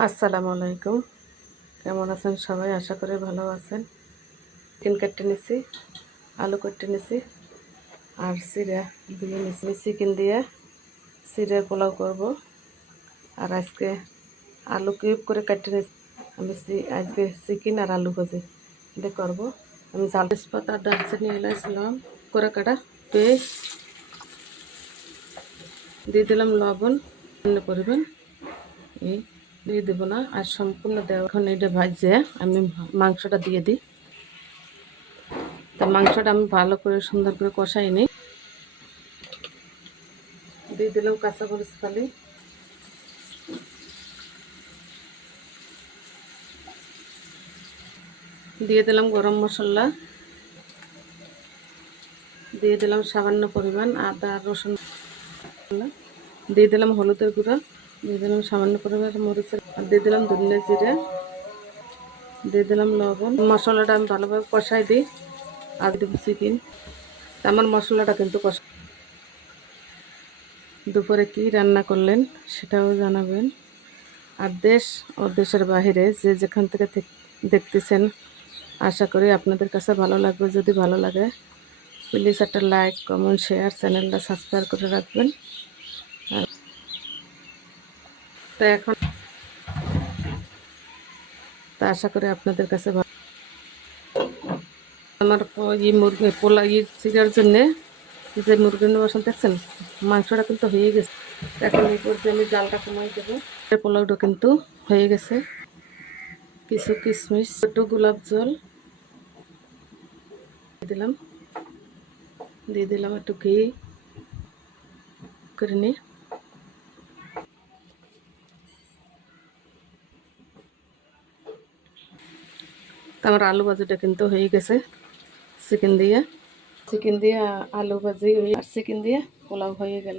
আসসালামু আলাইকুম। কেমন আছেন সবাই? আশা করি ভালো আছেন। চিকেন কেটে নিছি, আলু কেটে নিছি আর চিড়া দিয়ে নিছি। চিকেন দিয়ে চিড়ে পোলাও করব। আর আজকে আলু কিউব করে কেটে নিছি। আজকে চিকেন আর আলু ভাজি এটা করব। আমি জাল তেজপাতা দারচিনি এলাইছিলাম করে কাটা পেস্ট দিয়ে দিলাম, লবণ পরিমাণ এই দিয়ে দেবো না আর সম্পূর্ণ দেওয়া। এখন এটা ভাজে আমি মাংসটা দিয়ে দিই। তো মাংসটা আমি ভালো করে সুন্দর করে কষাই নিই। দিয়ে দিলাম কাঁচামরিচ ফালি, দিয়ে দিলাম গরম মশলা, দিয়ে দিলাম সামান্য পরিমাণ আদা রসুন, দিয়ে দিলাম হলুদের গুঁড়া, দিয়ে দিলাম সামান্য পরিমাণ মরিচের, আর দিয়ে দিলাম ধনিয়া জিরে, দিয়ে দিলাম লবণ। মশলাটা আমি ভালোভাবে কষাই দিই আর দেবো চিকেন। আমার মশলাটা কিন্তু কষা। দুপুরে কি রান্না করলেন সেটাও জানাবেন। আর দেশ ও দেশের বাইরে যে যেখান থেকে দেখতেছেন, আশা করি আপনাদের কাছে ভালো লাগবে। যদি ভালো লাগে প্লিজ একটা লাইক কমেন্ট শেয়ার, চ্যানেলটা সাবস্ক্রাইব করে রাখবেন। তো এখন তা আশা করি আপনাদের কাছে আমার মুরগি পোলা চিরার জন্যে যে মুরগির বসন দেখছেন, মাংসটা কিন্তু হয়ে গেছে। এখন এই পর্যায়ে আমি জালটা কমাই দেবো। পোলাওটা কিন্তু হয়ে গেছে। কিছু কিশমিশ, একটু গোলাপ জল দিলাম, দিয়ে দিলাম একটু ঘি করে নিই। আমার আলু ভাজিটা কিন্তু হয়ে গেছে। চিকেন দিয়ে আলু ভাজি আর চিকেন দিয়ে পোলাও হয়ে গেল।